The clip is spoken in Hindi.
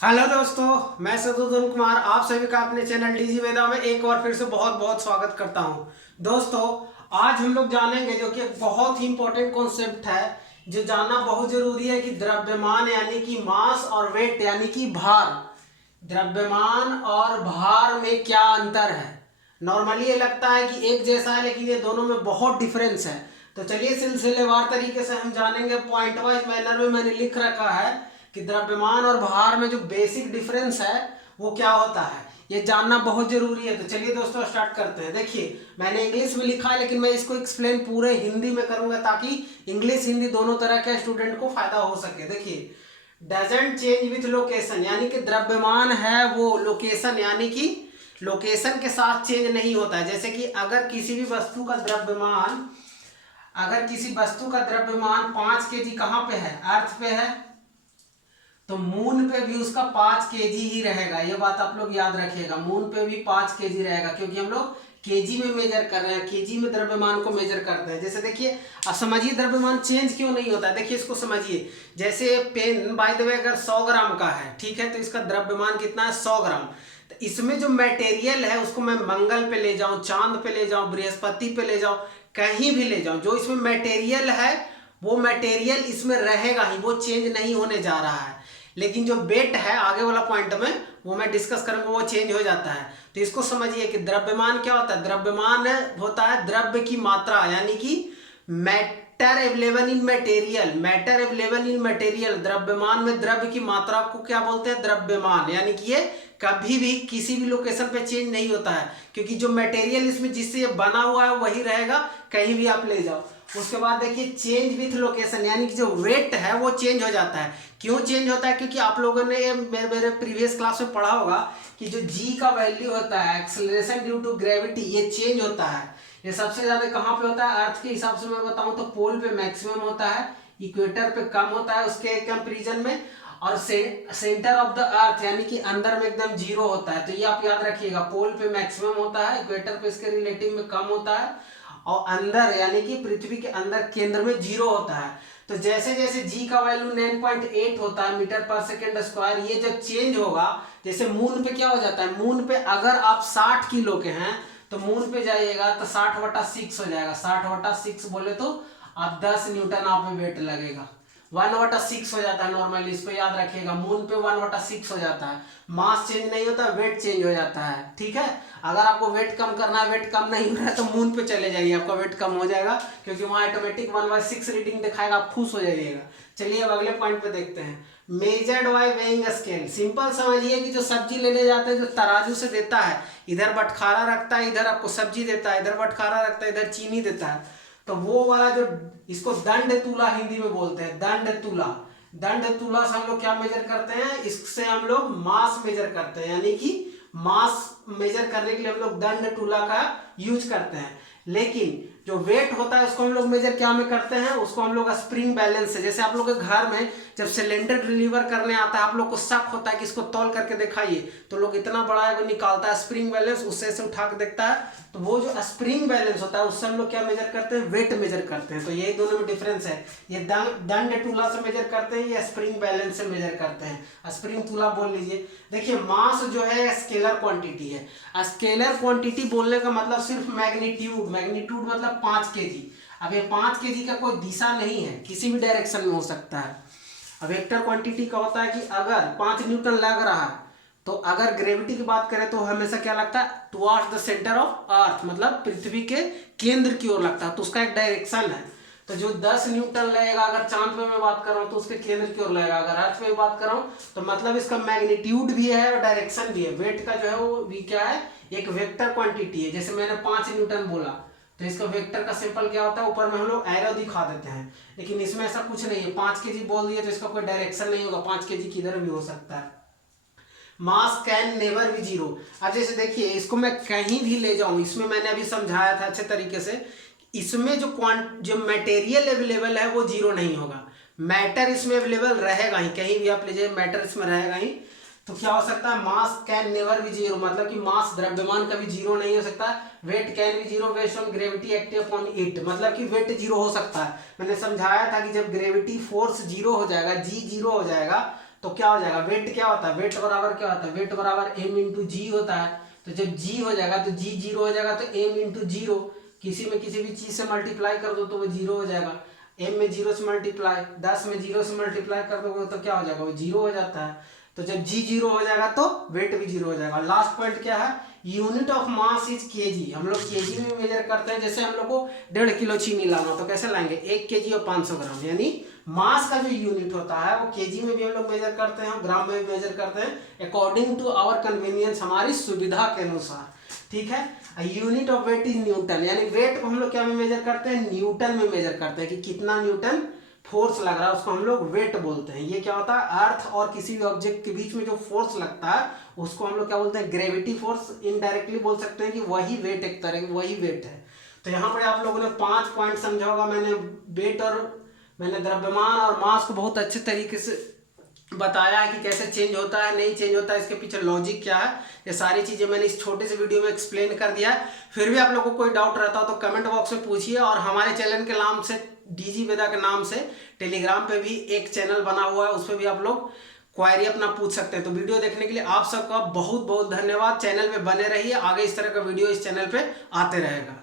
हेलो दोस्तों, मैं सदुद्दीन कुमार आप सभी का अपने चैनल डीजी वेदा में एक बार फिर से बहुत बहुत स्वागत करता हूं। दोस्तों, आज हम लोग जानेंगे जो कि एक बहुत ही इंपॉर्टेंट कॉन्सेप्ट है, जो जानना बहुत जरूरी है कि द्रव्यमान यानी कि मास और वेट यानी कि भार, द्रव्यमान और भार में क्या अंतर है। नॉर्मली ये लगता है कि एक जैसा है, लेकिन ये दोनों में बहुत डिफरेंस है। तो चलिए सिलसिलेवार तरीके से हम जानेंगे। पॉइंट वाइज मैनर में मैंने लिख रखा है कि द्रव्यमान और भार में जो बेसिक डिफरेंस है वो क्या होता है, ये जानना बहुत जरूरी है। तो चलिए दोस्तों स्टार्ट करते हैं। देखिए, मैंने इंग्लिश में लिखा है, लेकिन मैं इसको एक्सप्लेन पूरे हिंदी में करूंगा ताकि इंग्लिश हिंदी दोनों तरह के स्टूडेंट को फायदा हो सके। देखिए, डजेंट चेंज विथ लोकेशन, यानी कि द्रव्यमान है वो लोकेशन यानी कि लोकेशन के साथ चेंज नहीं होता है। जैसे कि अगर किसी भी वस्तु का द्रव्यमान, अगर किसी वस्तु का द्रव्यमान 5 kg कहाँ पे है, अर्थ पे है, तो मून पे भी उसका 5 kg ही रहेगा। ये बात आप लोग याद रखिएगा, मून पे भी 5 kg रहेगा, क्योंकि हम लोग केजी में मेजर कर रहे हैं, केजी में द्रव्यमान को मेजर करते हैं। जैसे देखिए, अब समझिए द्रव्यमान चेंज क्यों नहीं होता है। देखिए इसको समझिए, जैसे पेन बाय द वे अगर 100 ग्राम का है, ठीक है, तो इसका द्रव्यमान कितना है, 100 ग्राम। तो इसमें जो मटेरियल है उसको मैं मंगल पे ले जाऊं, चांद पे ले जाऊं, बृहस्पति पे ले जाऊं, कहीं भी ले जाऊं, जो इसमें मटेरियल है वो मटेरियल इसमें रहेगा ही, वो चेंज नहीं होने जा रहा है। लेकिन जो वेट है आगे वाला पॉइंट में वो मैं डिस्कस करूंगा, वो चेंज हो जाता है। तो इसको समझिए कि द्रव्यमान क्या होता है। द्रव्यमान होता है द्रव्य की मात्रा, यानी कि matter available in material, matter available in material. द्रव्यमान में द्रव्य की मात्रा को क्या बोलते हैं, द्रव्यमान। यानी कि ये कभी भी किसी भी लोकेशन पे चेंज नहीं होता है, क्योंकि जो मटेरियल इसमें जिससे ये बना हुआ है वही रहेगा, कहीं भी आप ले जाओ। उसके बाद देखिए, चेंज विथ लोकेशन, यानी कि जो वेट है वो चेंज हो जाता है। क्यों चेंज होता है, क्योंकि आप लोगों ने मेरे प्रीवियस क्लास में पढ़ा होगा कि जो g का वैल्यू होता है, एक्सेलरेशन ड्यू टू ग्रेविटी, ये चेंज होता है। ये सबसे ज्यादा कहाँ पे होता है, अर्थ के हिसाब से मैं बताऊं तो पोल पे मैक्सिमम होता है, इक्वेटर पे कम होता है उसके कंपेरिजन में, और सेंटर ऑफ द अर्थ यानी कि अंदर में एकदम जीरो होता है। तो ये आप याद रखिएगा, पोल पे मैक्सिमम होता है, इक्वेटर पे इसके रिलेटिव में कम होता है, और अंदर यानी कि पृथ्वी के अंदर केंद्र में जीरो होता है। तो जैसे जैसे g का वैल्यू 9.8 होता है मीटर पर सेकेंड स्क्वायर, ये जब चेंज होगा, जैसे मून पे क्या हो जाता है, मून पे अगर आप 60 किलो के हैं तो मून पे जाइएगा तो 60/6 हो जाएगा। 60/6 बोले तो आप 10 न्यूटन आप में वेट लगेगा, 1/6 हो जाता है नॉर्मली, इसको याद रखिएगा। मून पे 1/6 हो जाता है, मास चेंज नहीं होता, वेट चेंज हो जाता है। ठीक है, अगर आपको वेट कम करना है, वेट कम नहीं हो रहा है, तो मून पे चले जाइए, आपका वेट कम हो जाएगा, क्योंकि वहां ऑटोमेटिक 1/6 रीडिंग दिखाएगा, आप खुश हो जाइएगा। चलिए अब अगले पॉइंट पे देखते हैं, measured by weighing scale. Simple समझिए कि जो सब्जी लेने जाते हैं, जो तराजू से देता है, इधर बटखारा रखता है, इधर आपको सब्जी देता है, इधर बटखारा रखता है, इधर चीनी देता है, तो वो वाला जो, इसको दंड तुला हिंदी में बोलते हैं, दंड तुला। दंड तुला से हम लोग क्या मेजर करते हैं, इससे हम लोग मास मेजर करते हैं, यानी कि मास मेजर करने के लिए हम लोग दंड तुला का यूज करते हैं। लेकिन जो वेट होता है उसको हम लोग मेजर क्या में करते हैं, उसको हम लोग स्प्रिंग बैलेंस से। जैसे आप लोग के घर में जब सिलेंडर डिलीवर करने आता है, आप लोग को शक होता है कि इसको तौल करके दिखाइए, तो लोग इतना बड़ा है वो निकालता है स्प्रिंग बैलेंस, उससे से उठा के देखता है, तो वो जो स्प्रिंग बैलेंस होता है उससे हम लोग क्या मेजर करते हैं, वेट मेजर करते हैं। तो यही दोनों में डिफरेंस है, ये दंड तुला से मेजर करते हैं, या स्प्रिंग बैलेंस से मेजर करते हैं, स्प्रिंग तुला बोल लीजिए। देखिए, मास जो है स्केलर क्वांटिटी है। स्केलर क्वांटिटी बोलने का मतलब सिर्फ मैग्नीट्यूड, मैग्नीट्यूड मतलब 5 kg। अब ये 5 kg का कोई दिशा नहीं है, किसी भी डायरेक्शन में हो सकता है। अब वेक्टर क्वांटिटी का होता है कि अगर 5 न्यूटन लग रहा है, तो अगर ग्रेविटी की बात करें तो हमेशा क्या लगता है, towards the centre of earth, मतलब पृथ्वी के केंद्र की ओर लगता है, तो उसका एक डायरेक्शन है। तो जो 10 न्यूटन लगेगा, अगर चांद पे मैं बात कर रहा हूँ तो उसके केंद्र की ओर लगेगा, अगर अर्थ पे बात कर रहा हूँ तो मतलब इसका मैग्नीट्यूड भी है और डायरेक्शन भी है। वेट का जो है वो भी क्या है, एक वेक्टर क्वांटिटी है। जैसे मैंने 5 न्यूटन बोला, तो इसका वेक्टर का सिंपल क्या होता है, ऊपर में हम लोग एरो दिखा देते हैं, लेकिन इसमें ऐसा कुछ नहीं है। 5 kg बोल दिए तो इसका कोई डायरेक्शन नहीं होगा, 5 kg किधर भी हो सकता है। Mass can never be zero. अब जैसे देखिए, इसको मैं कहीं भी ले जाऊं, इसमें मैंने अभी समझाया था अच्छे तरीके से, इसमें जो मटेरियल अवेलेबल है वो जीरो नहीं होगा, मैटर इसमें अवेलेबल रहेगा ही, कहीं भी आप ले जाइए मैटर इसमें रहेगा ही। तो क्या हो सकता है, mass can never be zero, मतलब कि मास द्रव्यमान कभी जीरो नहीं हो सकता। Weight can be zero based on gravity active upon it, मतलब कि वेट जीरो हो सकता है। मैंने समझाया था कि जब ग्रेविटी फोर्स जीरो हो जाएगा, जी जीरो हो जाएगा, तो क्या हो जाएगा, वेट क्या होता है, वेट बराबर क्या होता है, वेट बराबर m इंटू जी होता है। तो जब g हो जाएगा तो g जीरो हो जाएगा, तो m इंटू जीरो, किसी में किसी भी चीज से मल्टीप्लाई कर दो तो वो जीरो हो जाएगा। m में जीरो से मल्टीप्लाई, 10 में जीरो से मल्टीप्लाई कर दोगे तो क्या हो जाएगा, वो जीरो हो जाता है। तो जब g जीरो हो जाएगा तो वेट भी जीरो हो जाएगा। लास्ट पॉइंट क्या है, unit of mass is KG. हम लोग केजी में मेजर करते हैं। जैसे हम लोग को 1.5 किलो चीनी लाना तो कैसे लाएंगे, 1 केजी और 500 ग्राम, यानी मास का जो यूनिट होता है वो केजी में भी हम लोग मेजर करते हैं, ग्राम में भी मेजर करते हैं, अकॉर्डिंग टू आवर कन्वीनियंस, हमारी सुविधा के अनुसार। ठीक है। Unit of weight is newton, यानी वेट को हम लोग क्या में मेजर करते हैं, न्यूटन में मेजर करते हैं कि कितना न्यूटन फोर्स लग रहा है, उसको हम लोग वेट बोलते हैं। ये क्या होता है, अर्थ और किसी भी ऑब्जेक्ट के बीच में जो फोर्स लगता है उसको हम लोग क्या बोलते हैं, ग्रेविटी फोर्स। इनडायरेक्टली बोल सकते हैं कि वही वेट, एक तरह की वही वेट है। तो यहाँ पर आप लोगों ने 5 पॉइंट समझा होगा। मैंने वेट और मैंने द्रव्यमान और मास को बहुत अच्छे तरीके से बताया है कि कैसे चेंज होता है, नहीं चेंज होता है, इसके पीछे लॉजिक क्या है। ये सारी चीज़ें मैंने इस छोटे से वीडियो में एक्सप्लेन कर दिया है। फिर भी आप लोगों को कोई डाउट रहता हो तो कमेंट बॉक्स में पूछिए। और हमारे चैनल के नाम से, डीजी वेदा के नाम से टेलीग्राम पे भी एक चैनल बना हुआ है, उस पर भी आप लोग क्वायरी अपना पूछ सकते हैं। तो वीडियो देखने के लिए आप सबका बहुत बहुत धन्यवाद। चैनल पे बने रहिए, आगे इस तरह का वीडियो इस चैनल पे आते रहेगा।